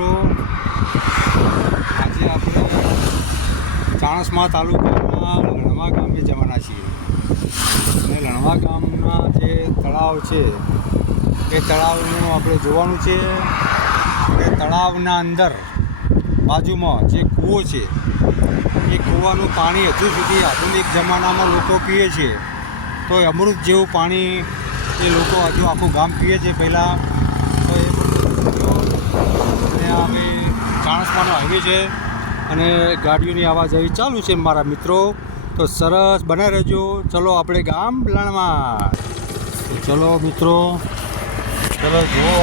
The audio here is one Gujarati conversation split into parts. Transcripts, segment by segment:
મિત્રો, આજે આપણે ચાણસ્મા તાલુકાના લણવા ગામે જવાના છીએ અને લણવા ગામના જે તળાવ છે એ તળાવનું આપણે જોવાનું છે અને તળાવના અંદર બાજુમાં જે કૂવો છે એ કૂવાનું પાણી હજુ સુધી આધુનિક જમાનામાં લોકો પીએ છે તો અમૃત જેવું પાણી એ લોકો હજુ આખું ગામ પીએ છે પહેલાં. તો એ અને અમે ચાણસ્માનો હાઈવે છે અને ગાડીઓની અવાજ આવી ચાલુ છે મારા મિત્રો. તો સરસ બને રહેજો. ચલો આપણે ગામ લણવા. ચલો મિત્રો, ચલો જુઓ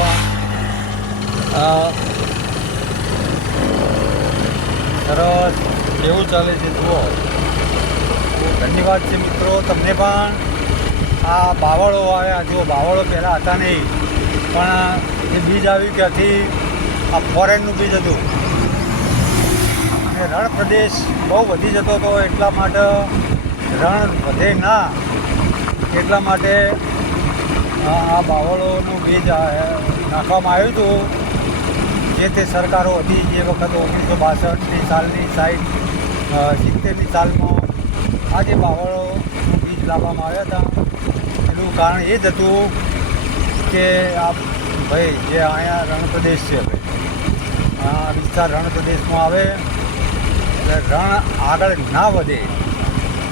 સરસ કેવું ચાલે છે જુઓ. ધન્યવાદ છે મિત્રો તમને પણ. આ બાવળો આવ્યા જુઓ, બાવળો પહેલાં હતા નહીં પણ એ બીજ આવ્યું ત્યાંથી આ ફોરેનનું બીજ હતું અને રણ પ્રદેશ બહુ વધી જતો હતો એટલા માટે રણ વધે ના એટલા માટે આ બાવળોનું બીજ નાખવામાં આવ્યું હતું. જે તે સરકારો હતી જે વખત 1962ની સાલની 70ની સાલમાં આ જે બાવળોનું બીજ લાવવામાં આવ્યા હતા એનું કારણ એ જ હતું કે આ ભાઈ જે અહીંયા રણ પ્રદેશ છે ભાઈ આ વિસ્તાર રણ પ્રદેશમાં આવે એટલે રણ આગળ ના વધે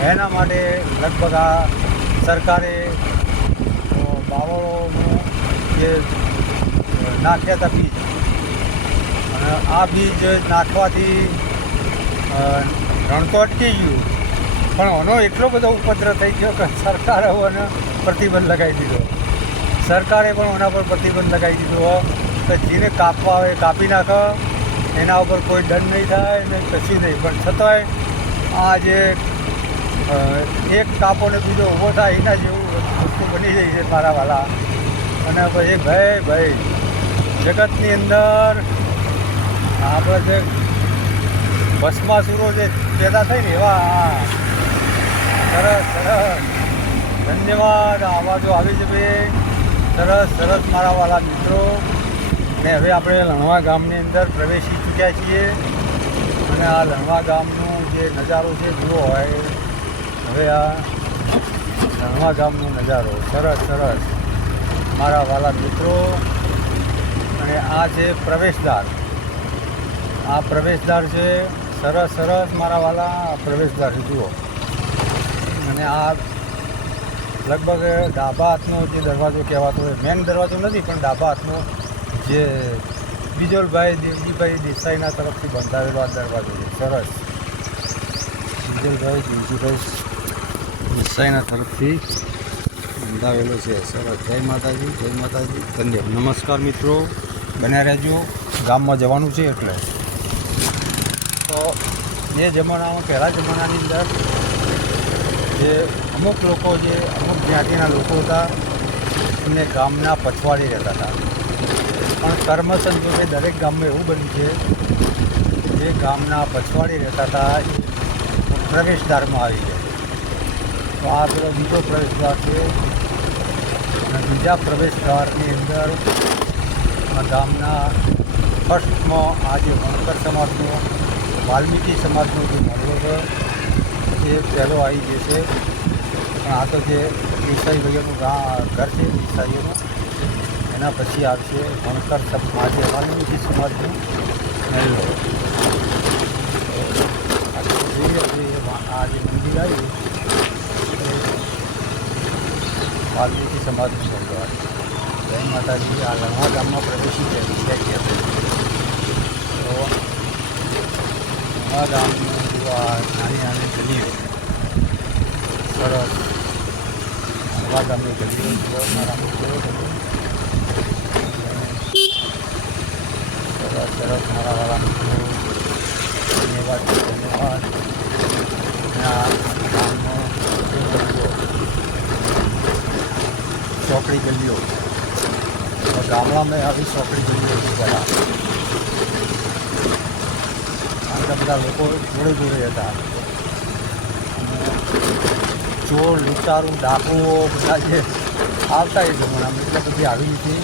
એના માટે લગભગ આ સરકારે બાવળોનું જે નાખ્યા હતા બીજ અને આ બીજ નાખવાથી રણ તો અટકી ગયું પણ આનો એટલો બધો ઉપદ્રવ થઈ ગયો કે સરકારે એને પ્રતિબંધ લગાવી દીધો. સરકારે પણ એના પર પ્રતિબંધ લગાવી દીધો કે જેને કાપવા આવે કાપી નાખે, એના ઉપર કોઈ દંડ નહીં થાય ને કશું નહીં. પણ છતાંય આ જે એક કાપો ને બીજો ઊભો થાય એના જેવું વસ્તુ બની જાય છે મારા વાલા. અને પછી ભાઈ જગતની અંદર આપણે જે ભસ્માસુરો જે પેદા થાય ને એવા સરસ ધન્યવાદ. આવાજો આવી છે ભાઈ, સરસ મારા વાલા મિત્રો. ને હવે આપણે લણવા ગામની અંદર પ્રવેશી ચૂક્યા છીએ અને આ લણવા ગામનો જે નજારો છે જુઓ હોય. હવે આ લણવા ગામનો નજારો સરસ મારા વાલા મિત્રો. અને આ છે પ્રવેશદ્વાર. આ પ્રવેશદ્વાર છે સરસ મારા વાલા. આ પ્રવેશદ્વાર જુઓ. અને આ લગભગ ડાબા હાથનો જે દરવાજો કહેવાતો હોય, મેન દરવાજો નથી પણ ડાબા હાથનો જે બીજલભાઈ દેવજીભાઈ દેસાઈના તરફથી બંધાવેલો આ દરવાજો છે. સરસ બીજલભાઈ દેવજીભાઈ દેસાઈના તરફથી બંધાવેલો છે. સરસ. જય માતાજી. ધન્ય. નમસ્કાર મિત્રો, બન્યા રહેજો. ગામમાં જવાનું છે એટલે. તો એ જમાનામાં પહેલાં જમાનાની અંદર જે અમુક લોકો જે અમુક જ્ઞાતિના લોકો હતા એમને ગામના પછવાડી રહેતા હતા. પણ કર્મસંજોગે દરેક ગામમાં એવું બન્યું છે જે ગામના પછવાડી રહેતા હતા એ પ્રવેશદ્વારમાં આવી જાય. તો આ પેલો બીજો પ્રવેશદ્વાર છે અને બીજા પ્રવેશદ્વારની અંદર ગામના ફર્સ્ટમાં આ જે વણકર સમાજનો વાલ્મીકી સમાજનો જે મળવો છે એ પહેલો આવી જશે. પણ આ તો જે દેસાઈ ભાઈઓનું ઘર છે દેસાઈઓનું, એના પછી આવશે વણકર સમાજ વાલ્મીકી સમાજનું મહેલો. આ જે મંદિર આવ્યું એ વાલ્મીકી સમાજનું મહેલો. જય માતાજી. આ લણવા ગામમાં પ્રવેશી જાય છે. તો લણવા ગામનું આ નાની ગલીઓ સરસ. લણવા ગામની ગલીઓ મારા મિત્રો સરસ મારા વાળા મિત્રો. ધન્યવાદ. આ ગામનો ચોકડી ગલીઓ ગામડામાં આવી ચોકડી ગલીઓ પહેલાં આટલા બધા લોકો જોડે હતા. ચોર લૂંટારું ડાકુઓ બધા જે આવતા એ જમાનામાં એટલે બધી આવી હતી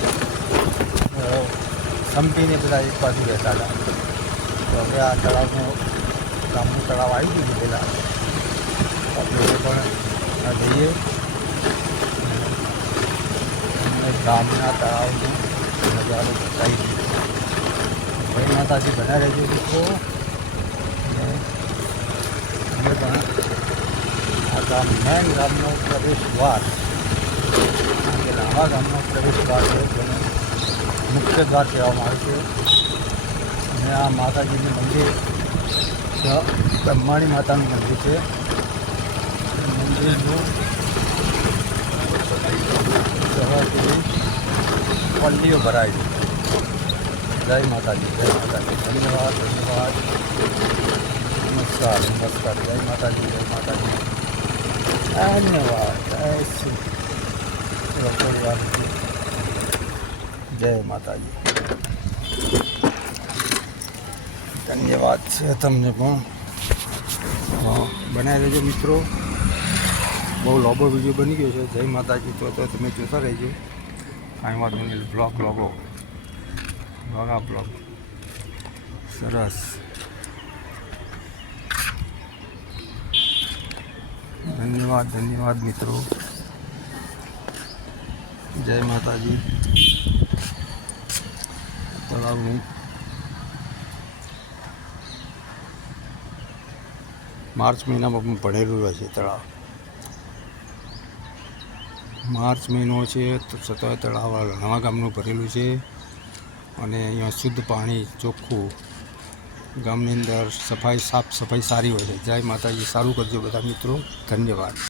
સંપીને બધા એક બાજુ રહેતા હતા. તો હવે આ તળાવનો ગામનું તળાવ આવી ગયું છે પહેલાં. આપણે એ પણ આ જઈએ અને ગામના તળાવનો નજારો બતાવી દઈએ. જય માતાજી, બના રહેજો મિત્રો. અને અમે પણ આ ગામ મેન ગામનો પ્રવેશ દ્વાર, આવા ગામનો પ્રવેશ દ્વાર છે જેને મુખ્ય દ્વાર કહેવામાં આવે છે. અને આ માતાજીનું મંદિર બ્રહ્માણી માતાનું મંદિર છે. મંદિરનું સવારથી પલ્લીઓ ભરાય છે. જય માતાજી, જય માતાજી, ધન્યવાદ, ધન્યવાદ, નમસ્કાર, નમસ્કાર, જય માતાજી, જય માતાજી, ધન્યવાદ, જય માતાજી. ધન્યવાદ છે તમને પણ. હા, બનાવી રહેજો મિત્રો. બહુ લાંબો વિડીયો બની ગયો છે. જય માતાજી. તો તમે જોતા રહેજો. કાંઈ વાંધો નહીં. બ્લોગ સરસ. ધન્યવાદ, ધન્યવાદ મિત્રો. જય માતાજી. તળાવનું માર્ચ મહિનામાં પણ ભણેલું રહે છે તળાવ. માર્ચ મહિનો છે તો છતાં તળાવ નવા ગામનું ભરેલું છે. અને અહીંયા શુદ્ધ પાણી, ચોખ્ખું. ગામની અંદર સાફ સફાઈ સારી હોય છે. જય માતાજી. સારું કરજો બધા મિત્રો. ધન્યવાદ.